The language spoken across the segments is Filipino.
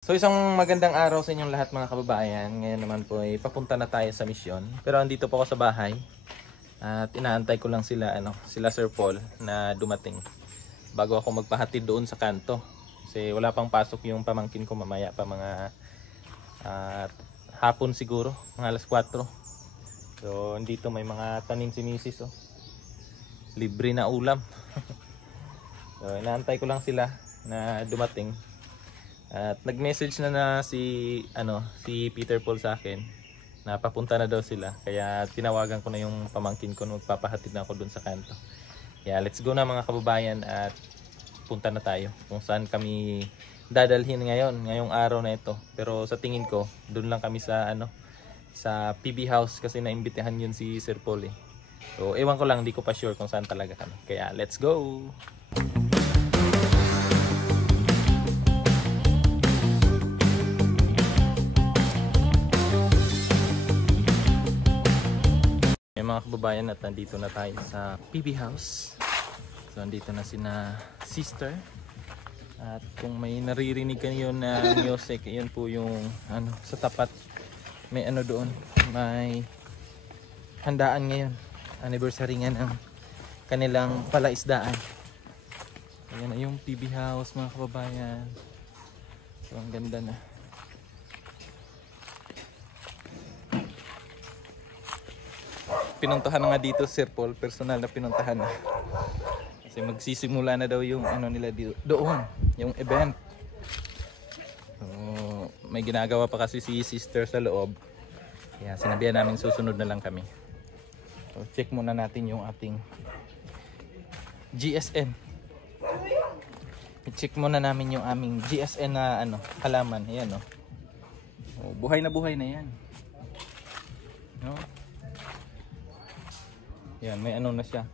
So isang magandang araw sa inyong lahat mga kababayan. Ngayon naman po ay papunta na tayo sa misyon. Pero andito po ako sa bahay. At inaantay ko lang sila Sir Paul na dumating bago ako magpahatid doon sa kanto. Kasi wala pang pasok yung pamangkin ko, mamaya pa mga hapon siguro, mga alas 4. So andito may mga tanim si Mrs. Oh. Libre na ulam. So inaantay ko lang sila na dumating. At nag-message na si Peter Paul sa akin na papunta na daw sila. Kaya tinawagan ko na yung pamangkin ko, magpapahatid na ako dun sa kanto. Kaya let's go na mga kababayan at punta na tayo kung saan kami dadalhin ngayong araw na ito. Pero sa tingin ko, dun lang kami sa sa PB House kasi naimbitahan yun si Sir Paul eh. So ewan ko lang, di ko pa sure kung saan talaga kami. Kaya let's go! Mga kababayan, at nandito na tayo sa PB House. So nandito na sina sister. At kung may naririnig kayo na music, yun po yung sa tapat. May doon, may handaan ngayon. Anniversary nga ng kanilang palaisdaan. Ayan na yung PB House mga kababayan. So ang ganda na. Pinuntahan na nga dito Sir Paul, personal na pinuntahan na. Kasi magsisimula na daw yung nila dito, doon, yung event. So, may ginagawa pa kasi si sister sa loob. Kaya sinabihan namin susunod na lang kami. So, check muna natin yung ating GSN. I-check muna namin yung aming GSN na halaman. Ayan oh. Oh, buhay na yan. No? Yan, may na siya.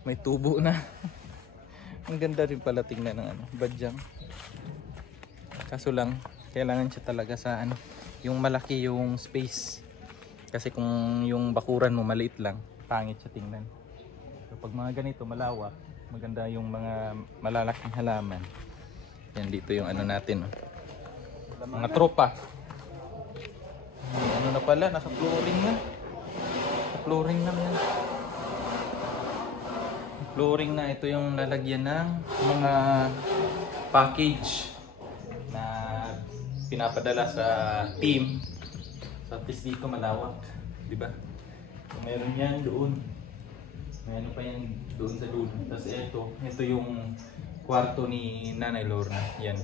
May tubo na. Ang ganda rin pala tingnan ng badyang. Kaso lang, kailangan siya talaga sa yung malaki yung space. Kasi kung yung bakuran mo maliit lang, pangit siya tingnan. So pag mga ganito malawak, maganda yung mga malalaking halaman. Yan dito yung natin. Oh. Mga tropa. Na pala, naka-flooring na. Flooring na yan. Flooring na, ito yung lalagyan ng mga package na pinapadala sa team. So at least dito malawak, di ba? So, meron yan doon. Meron pa yan doon sa dulo. Tapos ito yung kwarto ni Nanay Lorna. Yan.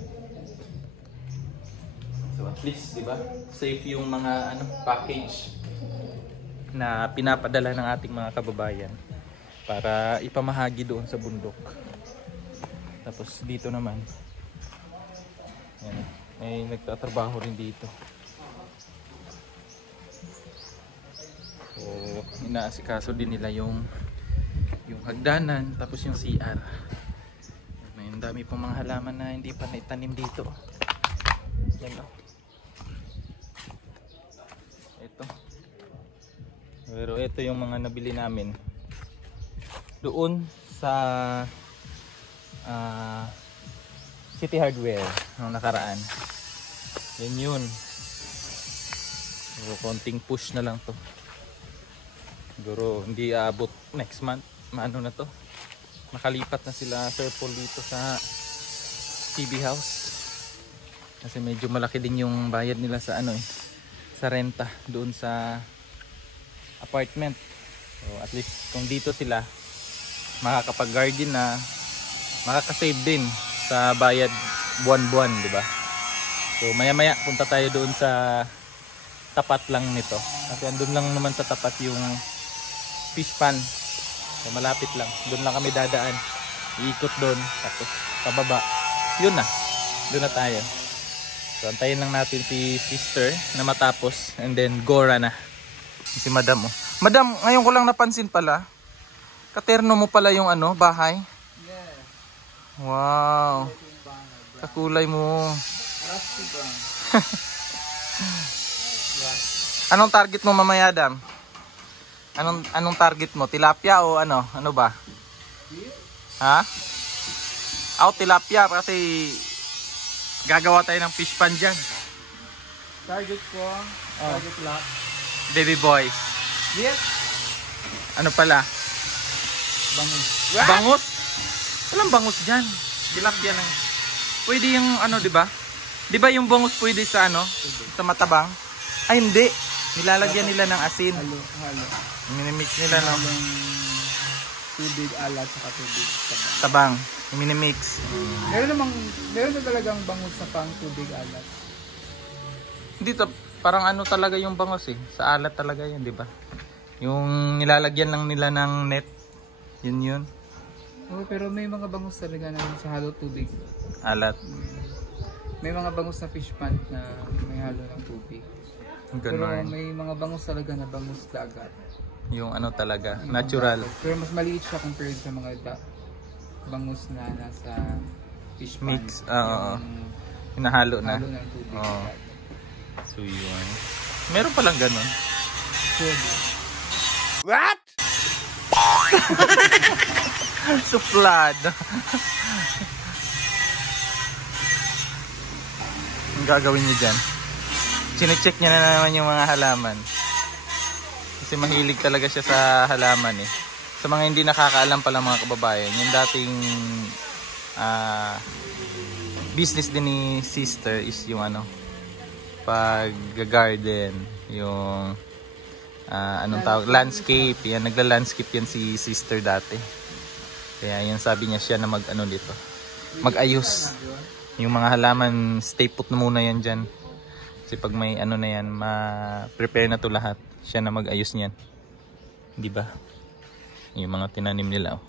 So at least, di ba? Safe yung mga package na pinapadala ng ating mga kababayan para ipamahagi doon sa bundok. Tapos dito naman yan, may nagtatrabaho rin dito. So inaasikaso din nila yung hagdanan, tapos yung CR. May dami pong mga halaman na hindi pa naitanim dito. Yan o. Ito. Pero ito yung mga nabili namin doon sa City Hardware nung nakaraan. Yan yun. So, konting push na lang to. Siguro hindi aabot next month. Maano na to. Nakalipat na sila Sir Paul dito sa PB House. Kasi medyo malaki din yung bayad nila sa sa renta doon sa apartment. So at least kung dito sila makakapag-garden na, makakasave din sa bayad buwan-buwan, di ba? So maya-maya punta tayo doon sa tapat lang nito. Kasi andun lang naman sa tapat yung fish pan. So malapit lang. Doon lang kami dadaan. Iikot doon, tapos pababa. Yun na. Doon na tayo. So antayin lang natin si sister na matapos, and then Gora na. Si Madam oh. Madam, ngayon ko lang napansin pala. Katerno mo pala yung bahay. Yeah. Wow. Kakulay mo. Rusty brown. Anong target mo mamaya, Dam? Anong target mo? Tilapia o ano? Ano ba? Ha? Tilapia kasi Gagawa tayo ng fish pan dyan. Target ko. Target lock. Baby boys. Yes. Ano pala? Bangus. Bangus? Walang bangus dyan. Tilapia lang. Pwede yung ano, di ba? Di ba yung bangus pwede sa ano? Sa matabang? Ay, hindi. Nilalagyan nila ng asin. Halo. Minimix nila ng Yung tubig alat saka tubig tabang. tabang. Minimix. Meron na talagang bangus na pang tubig alat. Dito, parang ano talaga yung bangus eh. Sa alat talaga yun, di ba? Yung nilalagyan lang nila ng net. Yun. Oo, pero may mga bangus talaga na sa halo tubig. Alat. May mga bangus na fish pond na may halo ng tubig. Pero Ganon. may mga bangus talaga na bangus dagat. Yung ano talaga, Yung natural. dagat. Pero mas maliit siya compared sa mga bangus na nasa fish pond. Mix, oo. Hinahalo na. Halo ng tubig. Oo. So yun. Meron palang ganon. Pwede. What? Suplad. Ang gagawin niyo dyan? Chine-check niya na naman yung mga halaman. Kasi mahilig talaga siya sa halaman eh. Sa mga hindi nakakaalam pala mga kababayan, yung dating business din ni sister is yung ano, pag-garden, yung anong tawag, landscape. Yan, nagla-landscape yan si sister dati. Kaya yan sabi niya siya na mag-ano dito, mag-ayos. Yung mga halaman, stay put na muna yan dyan. Kasi pag may ano na yan, ma-prepare na to lahat. Siya na mag-ayos niyan. Di ba? Yung mga tinanim nila. Oh.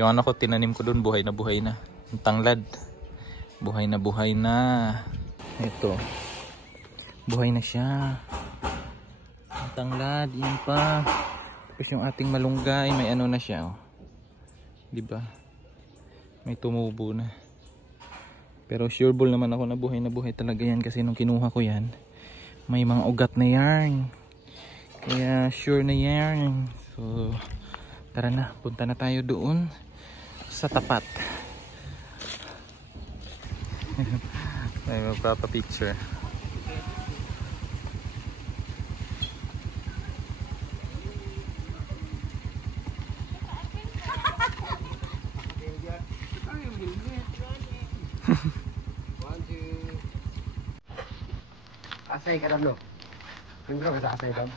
Yung ano ko, tinanim ko dun, buhay na buhay na. Yung tanglad. Buhay na buhay na. Ito. Buhay na siya. Yung tanglad, yan pa. Tapos yung ating malunggay, may ano na siya. Oh. Di ba? May tumubo na. Pero sure ball naman ako na buhay talaga yan kasi nung kinuha ko yan, may mga ugat na yarn. Kaya sure na yarn. So, tara na, punta na tayo doon sa tapat. May magpapapicture. Asay ka dam, yung bro ka sa asay dam.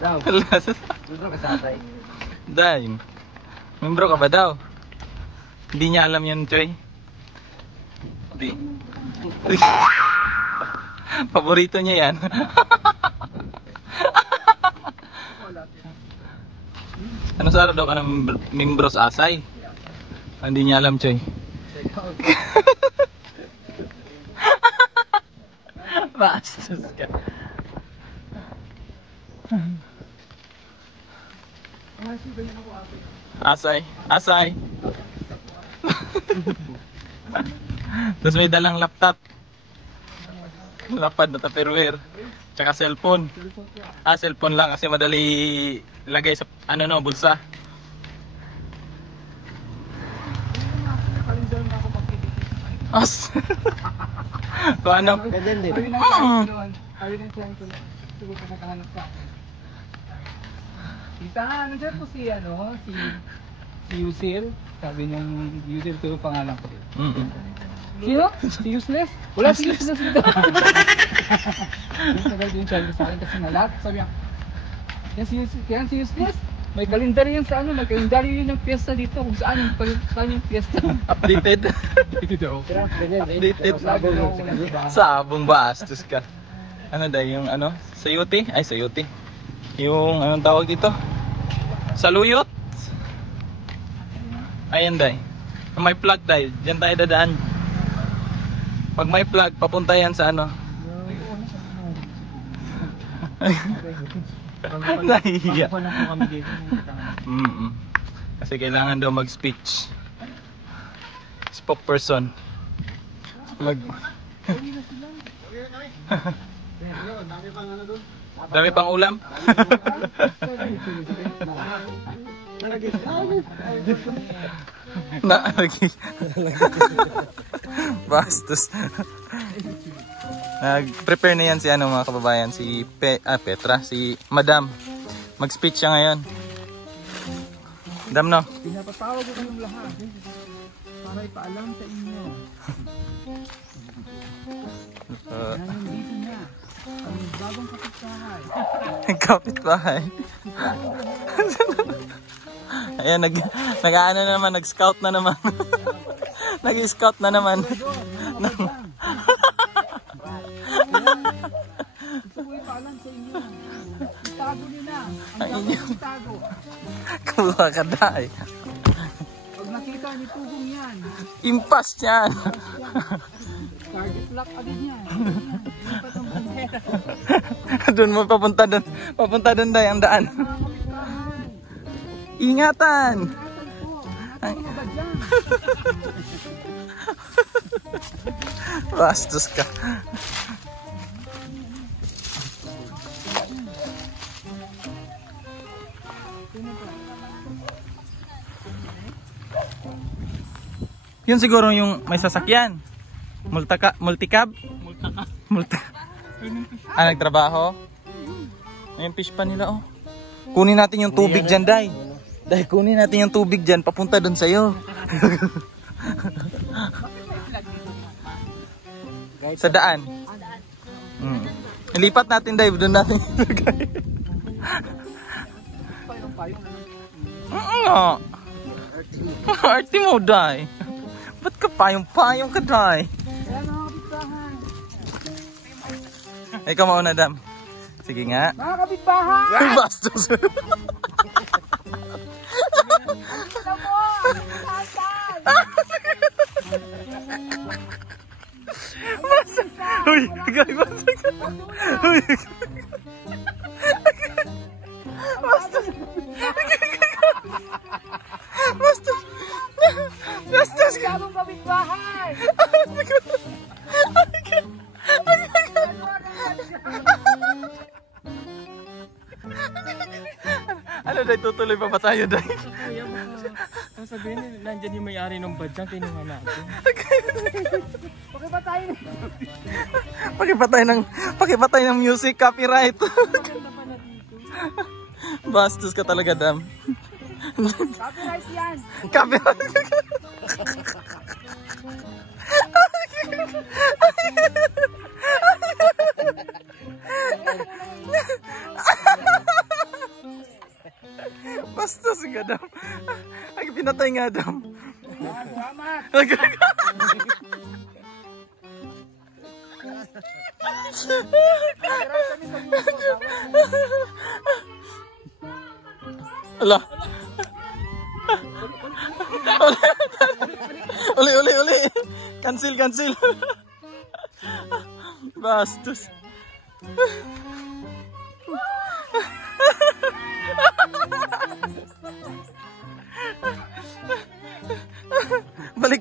Daw, yung bro ka sa asay. Dahil, membro ka ba daw? Hindi niya alam yun, Choy. Hindi. Paborito niya yan. Ano sa araw daw ka ng membro sa asay? Hindi niya alam, Choy. Bastos ka. Asay. Tapos may dalang laptop. Lapad na tupperware. Tsaka cellphone. Cellphone lang kasi madali lagay sa ano no, bulsa. As. Kung ano? Ganyan din. Ayun ang plan ko. Siguro ka nakahanap ka. Kita, nandiyan po si Yusil. Sabi niyang Yusil ito yung pangalan ko. Sino? Si Useless? Wala si Useless dito. Yung tagal din siya sa akin kasi nalat. Sabi niya, yan si Useless. May kalendaryo yan sa ano, may kalendaryo yun ng piyesta dito. Kung saan yung piyesta. Updated. Updated. Sabong bastos ka. Ano dahil yung ano? Sayuti? Ay, sayuti. Yung anong tawag dito? Saluyot? Ayan dahil. May plug dahil. Diyan tayo dadaan. Pag may plug, papunta yan sa ano? Nahihiya. Kasi kailangan daw mag-speech. Spokesperson. Dami pang ulam. Nalagi. Bastos. Nag-prepare na yan si ano mga kababayan, si Petra, si Madam. Mag-speech siya ngayon. Madam, no? Pinapatawag ko kayong lahat para ipaalam sa inyo. Nandito na ang bagong kapitbahay. Kapitbahay. Ayan, nag-ano naman, nag-scout na naman. Nag-scout na naman. Gusto ko ipaalam sa inyo. Itago nyo na. Ang Ang inyo. bagong itago. Kuha ka dahil. Pag nakita niyo tugong yan, Impas yan. target lock agad yan. Lipat ang bandera. Doon mo papunta doon. Papunta doon dahil ang daan. Mga kapitbahay. Ingatan. Ingatan po. Ingatan mo agad yan. Bastos ka. Yun siguro yung may sasakyan. Multicab? Multa. Nagtrabaho? Ayun, fish pa nila, oh. Kunin natin yung tubig dyan, Day. Day, kunin natin yung tubig dyan, papunta dun sa'yo. Sa daan. Ilipat natin, Day, dun natin ilagay. Arti mo, Day. Ba't ka payong-payong ka, Day? Kaya mga kapitbahay. Ikaw mauna, Dam. Sige nga. Mga kapitbahay. Ay, bastos. Alam mo. Nasaan? Uy, gay, bastos. Uy, bastos. Bastos. Bastos. Bagong kapitbahay. Ano, Day? Tutuloy pa ba tayo, Day? Kaya baka sabihin nila, nandyan yung may-ari ng badyang, kinuha natin. Pakipatay ng music, copyright. Bastos ka talaga, Dam. Copyright yan. Copyright. Bastos ka, Dam. Ay, pinatay nga, Dam. Salamat. Ala. Uli. Cancel. Bastos. Balik.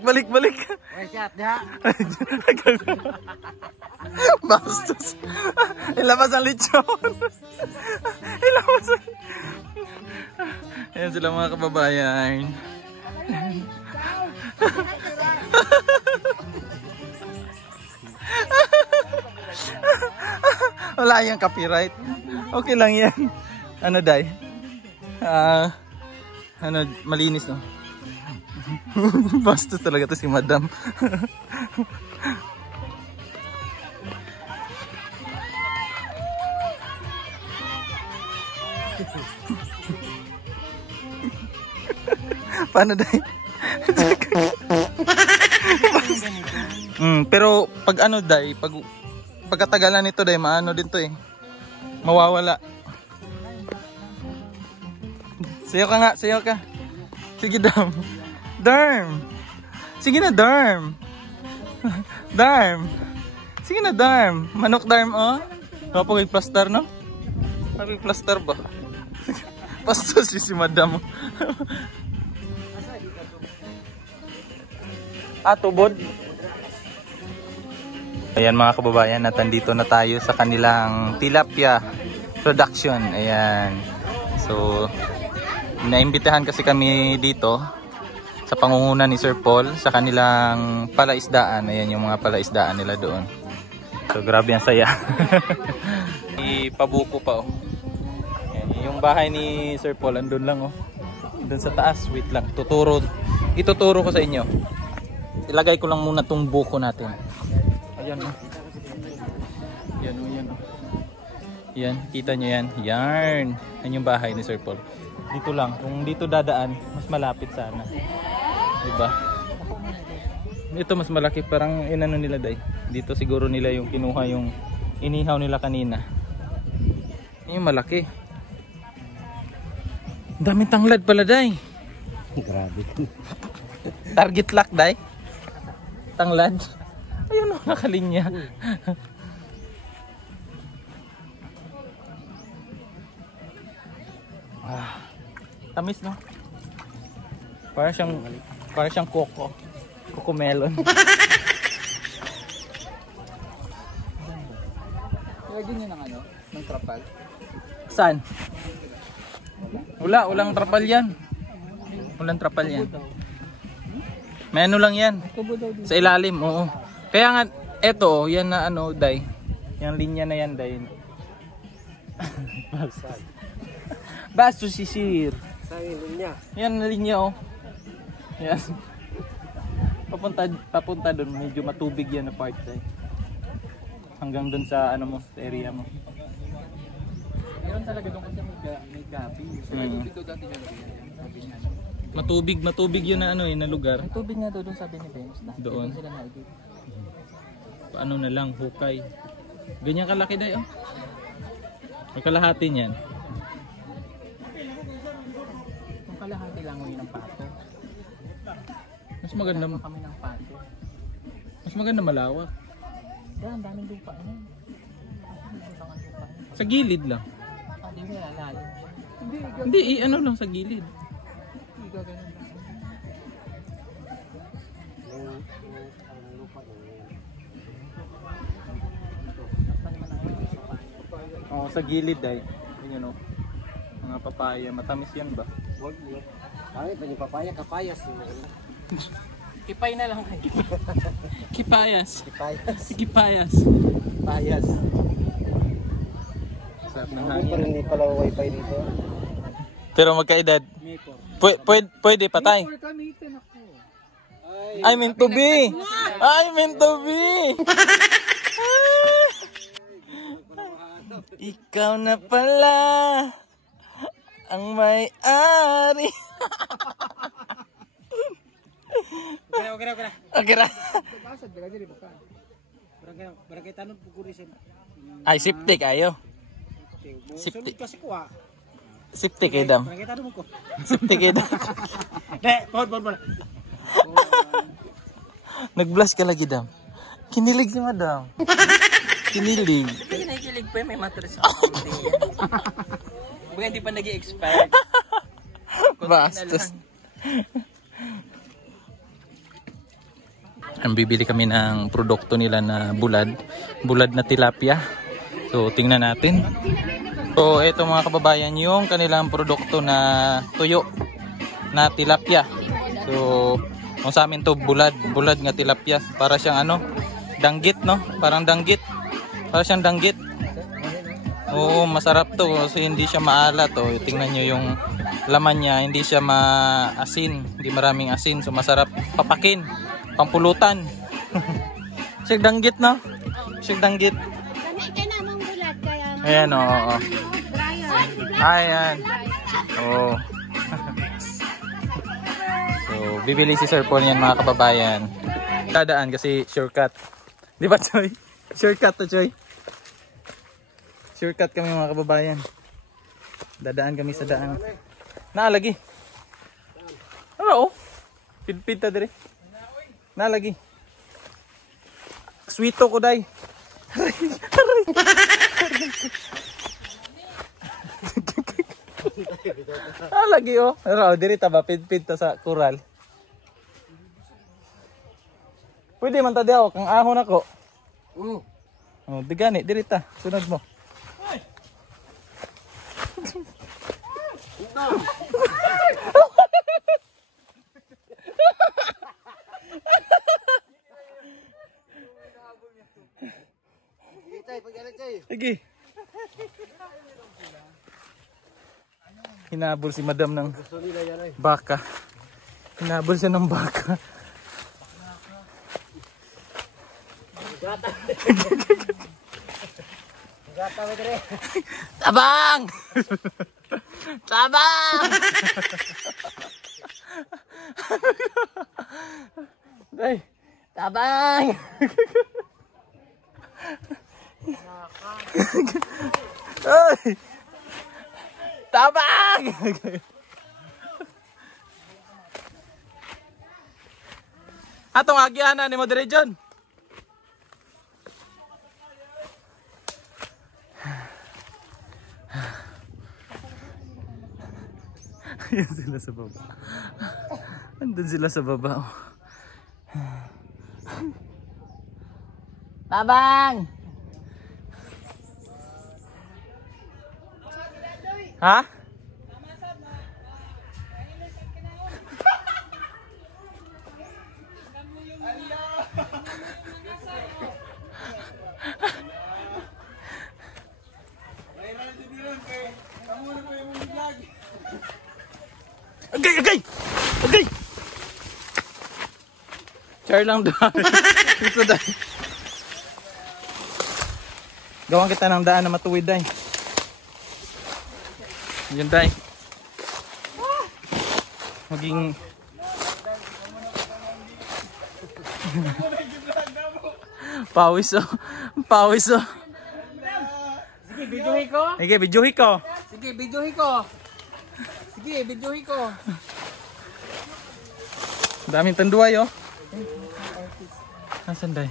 Bastos. Ilabas ang lechon. Ayan sila mga kababayan. Wala yung copyright. Okay lang yan. Ano, Day? Malinis, no? Bastos talaga to si Madam. Paano, Day? Pero pag ano, Day, pagkatagalan nito, Day, maano din to, eh. Mawawala. Sayo ka nga, sayo ka. Sige, Dam. Darm. Sige na, Darm. Darm. Sige na, Darm. Manok, Darm, oh. Mapag-plaster, no? Mapag-plaster ba? Pastos si Madam. Tubod. Ayan mga kababayan, natandito na tayo sa kanilang tilapia production. Ayan. So, Naimbitahan kasi kami dito sa pangunguna ni Sir Paul sa kanilang palaisdaan. Ayan yung mga palaisdaan nila doon. So grabe ang saya. Ipabuko pa oh. Ayan, yung bahay ni Sir Paul andun lang oh. Doon sa taas. Wait lang. Ituturo ko sa inyo. Ilagay ko lang muna tong buko natin. Ayan oh. Yan oh, yan oh. Yan, kita nyo yan. Yarn. Yan yung bahay ni Sir Paul. Dito lang. Kung dito dadaan, mas malapit sana. Diba? Ito mas malaki. Parang inano nila day. Dito siguro nila yung kinuha yung inihaw nila kanina. Yan yung malaki. Daming tanglad pala day. Grabe. Target lock day. Tanglad. Ayun o, nakalinya. Tamis no? Para siyang coco. Coco melon. Lagyan niyo ng ano? Ng trapal? Saan? Walang trapal yan. Walang trapal yan. May ano lang yan. Sa ilalim, oo. Kaya nga, eto, yan na ano, day. Yung linya na yan, day. Baso sisir. Yan na linya, oh. Yan. Papunta doon, medyo matubig yan na part, day. Hanggang doon sa, ano mo, sa area mo. Meron talaga doon kasi may gabi. Dito dati niya Matubig yun na ano eh, na lugar. may tubig nga doon sabi ni Benz na. Doon. Sila naigit. Paano na lang, hukay. Ganyan kalaki day, oh. May kalahati niyan. Kung kalahati lang ngayon ng pato. Mas maganda, Kami ng pato. mas maganda malawak. Kaya ang daming lupa na. Sa gilid lang. Hindi mo lalalim. Hindi, ano lang sa gilid. Hindi gagawin lang. Oo, sa gilid ay. Yun oh. Mga papaya, matamis yan ba? Ay, pwede papaya, kapayas. Kipay na lang. Kipayas. Kapayas. Kipayas. Kapayas. Sarap ng Pero hangin. hindi pala wifi dito. Pero magkaedad. Pwede patay. Gamitin ako. I meant to be. I meant to be. Ikaw na pala ang may-ari. Okay na. Kasad, bilagay rin ba ka? Barangay tanong pugurisan. Ay, siptik ayo. Sunod kasi ko ah. Siptik edam. Barangay tanong mo ko. Siptik edam. Bon. Nag-blast ka lagi dam. Kinilig si madam. Kinilig. Kasi nakikilig pa may matras sa konti yan. Baga hindi pa nag-i-expire. Bastos. Ang bibili kami ng produkto nila na bulad na tilapia. So tingnan natin. So ito mga kababayan yung kanilang produkto na tuyo na tilapia. So kung sa amin to bulad nga tilapia, para siyang ano, danggit no? Parang danggit. Para siyang danggit. Oo, masarap to kasi hindi siya maalat oh. Tingnan niyo yung laman niya, hindi siya maasin, hindi maraming asin. So masarap papakin, pampulutan. Siyang danggit no? Siyang danggit. Ayan o. Oh. Ayan. Oh. So, bibili si Sir Paul yan mga kababayan. Dadaan kasi shortcut. Di ba Choy? Shortcut to Choy. Shortcut kami mga kababayan. Dadaan kami sa daan. Naalagi. Ano oh? Pidpid ta dire. Naalagi. Sweeto ko day. Naalagi oh. Pero dire ta ba pidpid ta sa kural. Pwede man ta daw kang ahon ako. Oh, digani dire ta. Sunod mo. Sige. Hinabol si madam ng baka. Hinabol siya ng baka. Tabang! Tabang! Day, tabang! Ay! Tabang! Atong agianan ni mo dire John. Ayan sila sa baba. Andun sila sa baba. Oh. Tabang! Ha? Okay, okay! Okay! Char lang doon. Ito dahil. Gawan kita ng daan na matuwid dahil. Yun dahil. Maging... Pawis oh. Pawis oh. Sige, videohin ko. Sige, videohin ko. Sige, videohin ko. Sige, videohin ko. Daming tanduay oh. Nasaan day?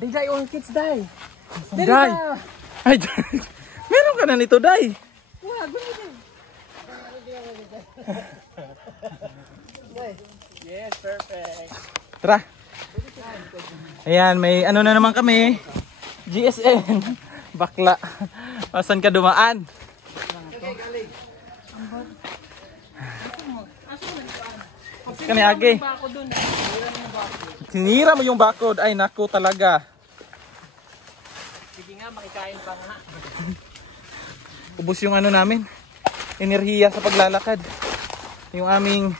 Day, orchids, day. Day! Ay, meron ka na nito day. Wag, ganun. Yes, perfect. Tara. Ayan, may ano na naman kami. GSN. Bakla. Pasan ka dumaan? Kani agi. Sinira mo yung bakod. Ay naku talaga. Sige nga, makikain pa nga. Ubus yung ano namin. Enerhiya sa paglalakad. Yung aming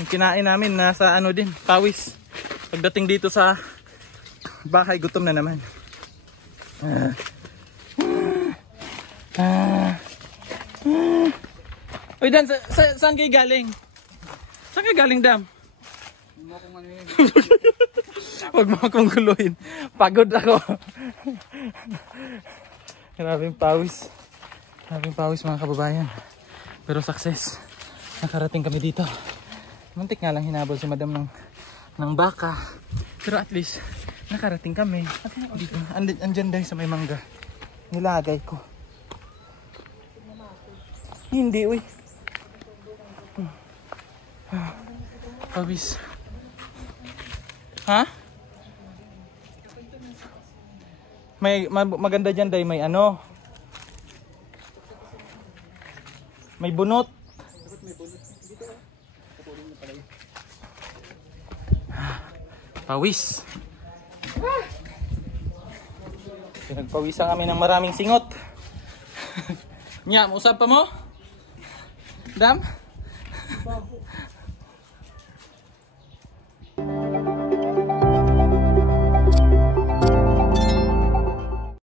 yung kinain namin nasa ano din, pawis. Pagdating dito sa bahay, gutom na naman. Uy Dan, saan kayo galing? Saan kayo galing Dam? Huwag mo akong guluhin. Pagod ako. Maraming pawis. Maraming pawis mga kababayan. Pero success. Nakarating kami dito. Muntik nga lang hinabol si madam ng baka. Pero at least nakarating kami. Dito. Andyan dahil sa may mangga. Nilagay ko. Hindi uy. Pawis. Ha? May maganda dyan dahil may ano. May bunot. Pawis. Pinagpawisan kami ng maraming singot. Nya, usap pa mo? Dam?